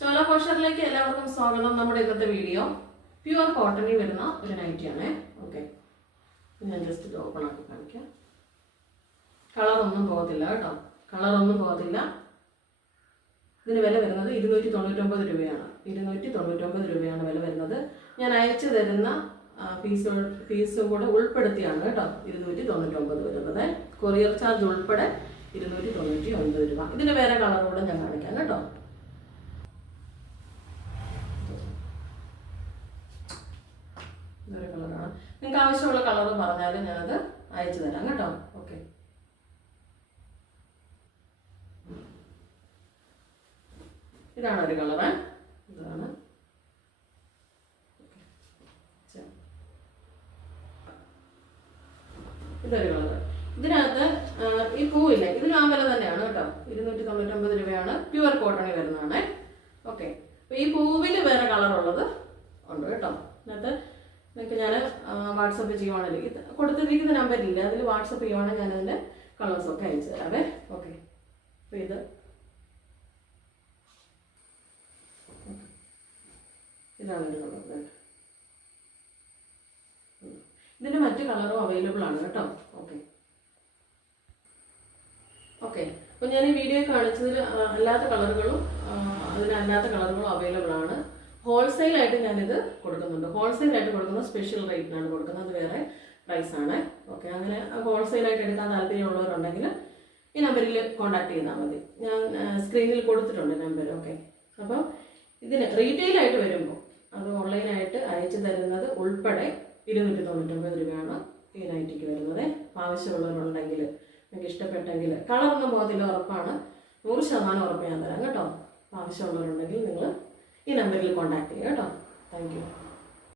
ചോല പോഷറിലേക്ക് എല്ലാവർക്കും സ്വാഗതം. നമ്മുടെ ഇന്നത്തെ വീഡിയോ പ്യുവർ കോട്ടണിൽ വരുന്ന ഒരു നൈറ്റിയാണ്. ഓക്കെ, ഞാൻ ജസ്റ്റ് ഇത് ഓപ്പൺ ആക്കി കാണിക്കാം. കളറൊന്നും പോകത്തില്ല കേട്ടോ, കളറൊന്നും പോകത്തില്ല. ഇതിന് വില വരുന്നത് 299 രൂപയാണ്. 299 രൂപയാണ് വില വരുന്നത്. ഞാൻ അയച്ചു തരുന്ന ഫീസും കൂടെ ഉൾപ്പെടുത്തിയാണ് കേട്ടോ 299 വരുന്നത്. കൊറിയർ ചാർജ് ഉൾപ്പെടെ 299 രൂപ. ഇതിന് വേറെ കളറോടെ ഞാൻ കാണിക്കാം കേട്ടോ. ഇതൊരു കളറാണ്. നിങ്ങൾക്ക് ആവശ്യമുള്ള കളർ പറഞ്ഞാലും ഞാനത് അയച്ചു തരാം കേട്ടോ. ഓക്കെ, ഇതാണ് ഒരു കളറ്. ഇതാണ് ഇതൊരു കളറ്. ഇതിനകത്ത് ഈ പൂവില്ലേ, ഇതിന് ആ വില തന്നെയാണ് കേട്ടോ. 299 രൂപയാണ്. പ്യുവർ കോട്ടണിൽ വരുന്നതാണ്. ഓക്കെ, അപ്പൊ ഈ പൂവിൽ വേറെ കളറുള്ളത് ഉണ്ട് കേട്ടോ. ഇതിനകത്ത് നിങ്ങൾക്ക് ഞാൻ വാട്സപ്പ് ചെയ്യുവാണെങ്കിൽ കൊടുത്തിരിക്കുന്ന നമ്പറില്ല, അതിൽ വാട്സപ്പ് ചെയ്യുവാണെങ്കിൽ ഞാൻ അതിൻ്റെ കളേഴ്സൊക്കെ അയച്ചു തരാവേ. ഓക്കെ, അപ്പോൾ ഇതാണ് ഒരു കളർ. ഇതിൻ്റെ മറ്റ് കളറും അവൈലബിൾ ആണ് കേട്ടോ. ഓക്കെ ഓക്കെ അപ്പോൾ ഞാൻ ഈ വീഡിയോ കാണിച്ചതിൽ അല്ലാത്ത കളറുകളും അതിനല്ലാത്ത കളറുകളും അവൈലബിൾ ആണ്. ഹോൾസെയിലായിട്ട് ഞാനിത് കൊടുക്കുന്നുണ്ട്. ഹോൾസെയിലായിട്ട് കൊടുക്കുന്ന സ്പെഷ്യൽ റേറ്റിനാണ് കൊടുക്കുന്നത്, വേറെ പ്രൈസാണ്. ഓക്കെ, അങ്ങനെ ഹോൾസെയിലായിട്ട് എടുക്കാൻ താല്പര്യമുള്ളവരുണ്ടെങ്കിൽ ഈ നമ്പറിൽ കോൺടാക്ട് ചെയ്താൽ മതി. ഞാൻ സ്ക്രീനിൽ കൊടുത്തിട്ടുണ്ട് നമ്പർ. ഓക്കെ, അപ്പോൾ ഇതിന് റീറ്റെയിലായിട്ട് വരുമ്പോൾ അത് ഓൺലൈനായിട്ട് അയച്ചു തരുന്നത് ഉൾപ്പെടെ 299 രൂപയാണ് ഈ നൈറ്റിക്ക് വരുന്നത്. ആവശ്യമുള്ളവരുണ്ടെങ്കിൽ നിങ്ങൾക്ക് ഇഷ്ടപ്പെട്ടെങ്കിൽ, കളറൊന്നും പോകത്തില്ല, ഉറപ്പാണ്. 100% ഉറപ്പ് ഞാൻ തരാം കേട്ടോ. ആവശ്യമുള്ളവരുണ്ടെങ്കിൽ നിങ്ങൾ ഈ നമ്പറിൽ കോൺടാക്ട് ചെയ്യുക കേട്ടോ. Thank you.